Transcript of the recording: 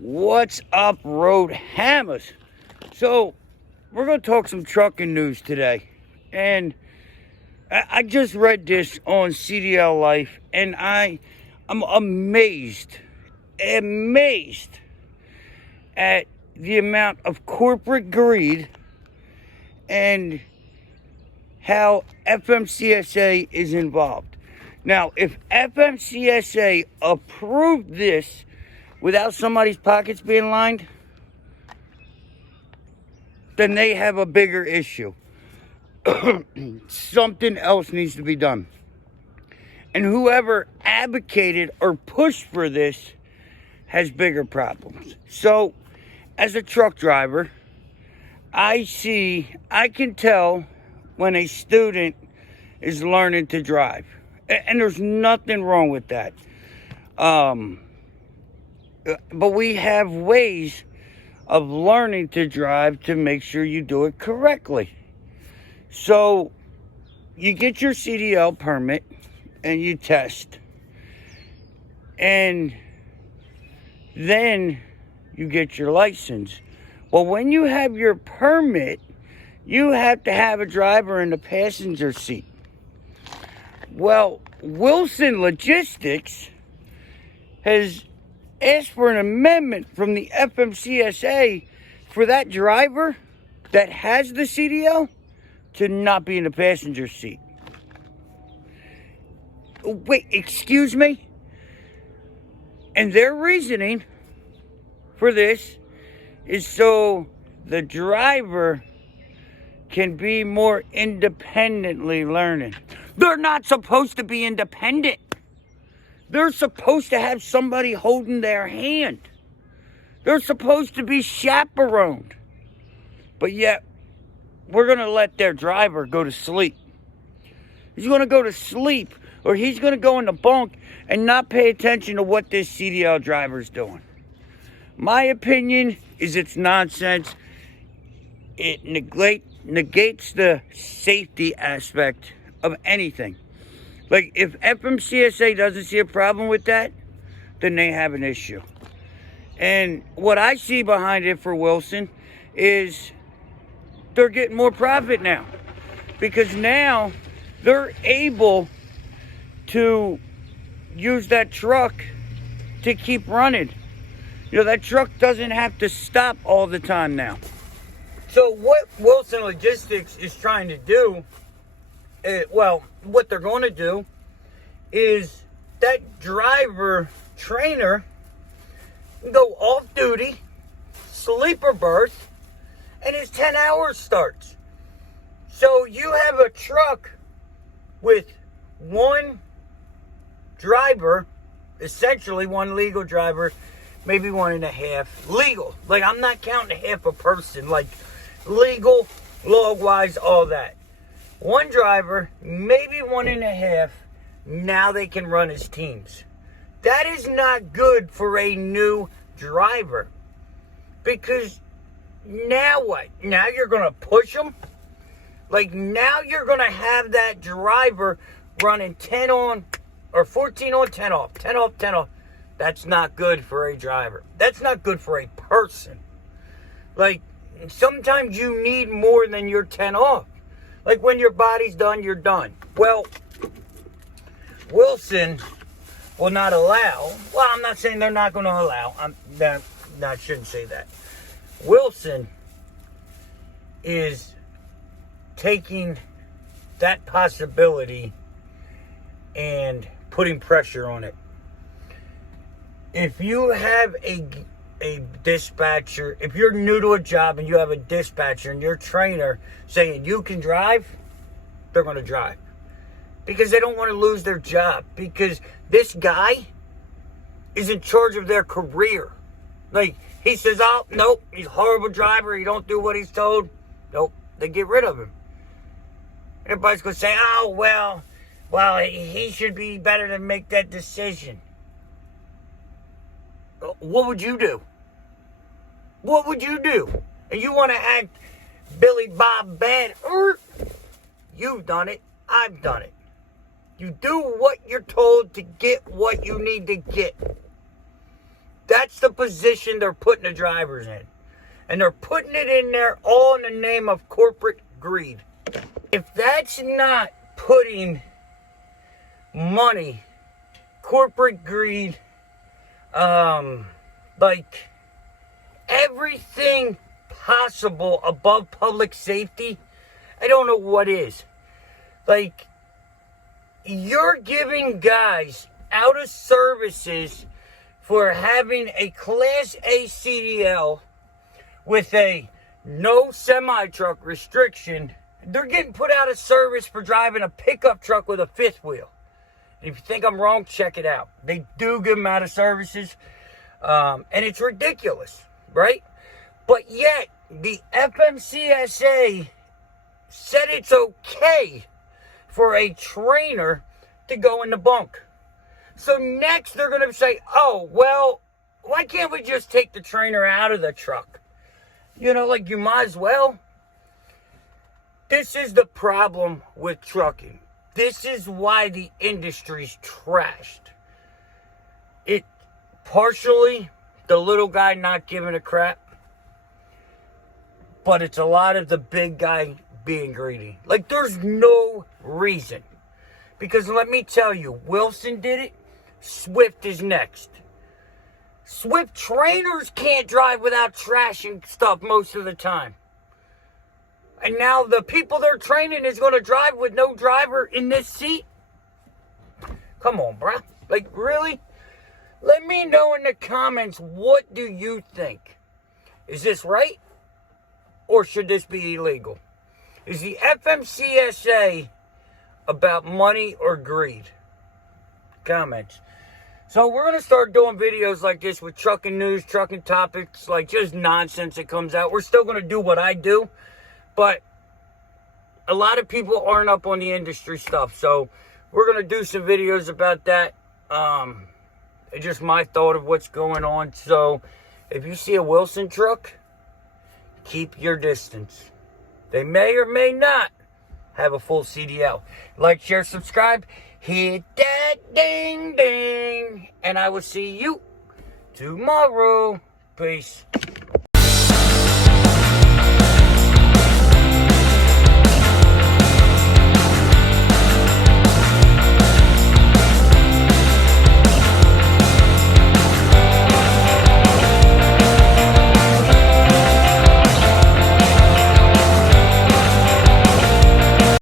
What's up, road hammers? So, we're going to talk some trucking news today. And I just read this on CDL Life, and I'm amazed at the amount of corporate greed and how FMCSA is involved. Now, if FMCSA approved this without somebody's pockets being lined, then they have a bigger issue. Something else needs to be done. And whoever advocated or pushed for this has bigger problems. So, as a truck driver, I can tell when a student is learning to drive. And there's nothing wrong with that. But we have ways of learning to drive to make sure you do it correctly. So, you get your CDL permit and you test. And then you get your license. Well, when you have your permit, you have to have a driver in the passenger seat. Well, Wilson Logistics has asked for an amendment from the FMCSA for that driver that has the CDL to not be in the passenger seat. Wait, excuse me? And their reasoning for this is so the driver can be more independently learning. They're not supposed to be independent. They're supposed to have somebody holding their hand. They're supposed to be chaperoned. But yet, we're going to let their driver go to sleep. He's going to go to sleep, or he's going to go in the bunk and not pay attention to what this CDL driver's doing. My opinion is it's nonsense. It negates the safety aspect of anything. Like, if FMCSA doesn't see a problem with that, then they have an issue. And what I see behind it for Wilson is they're getting more profit now. Because now they're able to use that truck to keep running. You know, that truck doesn't have to stop all the time now. So what Wilson Logistics is trying to do, what they're going to do is that driver trainer can go off duty, sleeper berth, and his 10 hours starts. So you have a truck with one driver, essentially one legal driver, maybe one and a half legal. Like, I'm not counting half a person, like legal, log-wise, all that. One driver, maybe one and a half, now they can run as teams. That is not good for a new driver. Because now what? Now you're going to push them? Like, now you're going to have that driver running 10 on, or 14 on, 10 off, 10 off, 10 off. That's not good for a driver. That's not good for a person. Like, sometimes you need more than your 10 off. Like, when your body's done, you're done. Well, Wilson will not allow. Well, I'm not saying they're not going to allow. I shouldn't say that. Wilson is taking that possibility and putting pressure on it. If you have a dispatcher, if you're new to a job and you have a dispatcher and your trainer saying you can drive, they're going to drive. Because they don't want to lose their job. Because this guy is in charge of their career. Like, he says, oh, nope, he's a horrible driver. He don't do what he's told. Nope, they get rid of him. Everybody's going to say, oh, well, he should be better to make that decision. What would you do? What would you do? And you want to act Billy Bob bad? You've done it. I've done it. You do what you're told to get what you need to get. That's the position they're putting the drivers in. And they're putting it in there all in the name of corporate greed. If that's not putting money, corporate greed, like everything possible above public safety, I don't know what is. Like, you're giving guys out of services for having a Class A CDL with a no semi-truck restriction. They're getting put out of service for driving a pickup truck with a fifth wheel. And if you think I'm wrong, check it out. They do give them out of services. And it's ridiculous, right? But yet, the FMCSA said it's okay for a trainer to go in the bunk. So next they're going to say, oh, well, why can't we just take the trainer out of the truck? You know, like, you might as well. This is the problem with trucking. This is why the industry's trashed. It partially the little guy not giving a crap, but it's a lot of the big guy being greedy. Like, there's no reason. Because let me tell you, Wilson did it. Swift is next. Swift trainers can't drive without trashing stuff most of the time. And now the people they're training is going to drive with no driver in this seat? Come on, bruh. Like, really? Let me know in the comments, what do you think? Is this right? Or should this be illegal? Is the FMCSA about money or greed? Comments. So we're going to start doing videos like this with trucking news, trucking topics, like just nonsense that comes out. We're still going to do what I do, but a lot of people aren't up on the industry stuff. So we're going to do some videos about that. It's just my thought of what's going on. So if you see a Wilson truck, keep your distance. They may or may not have a full CDL. Like, share, subscribe. Hit that ding ding. And I will see you tomorrow. Peace.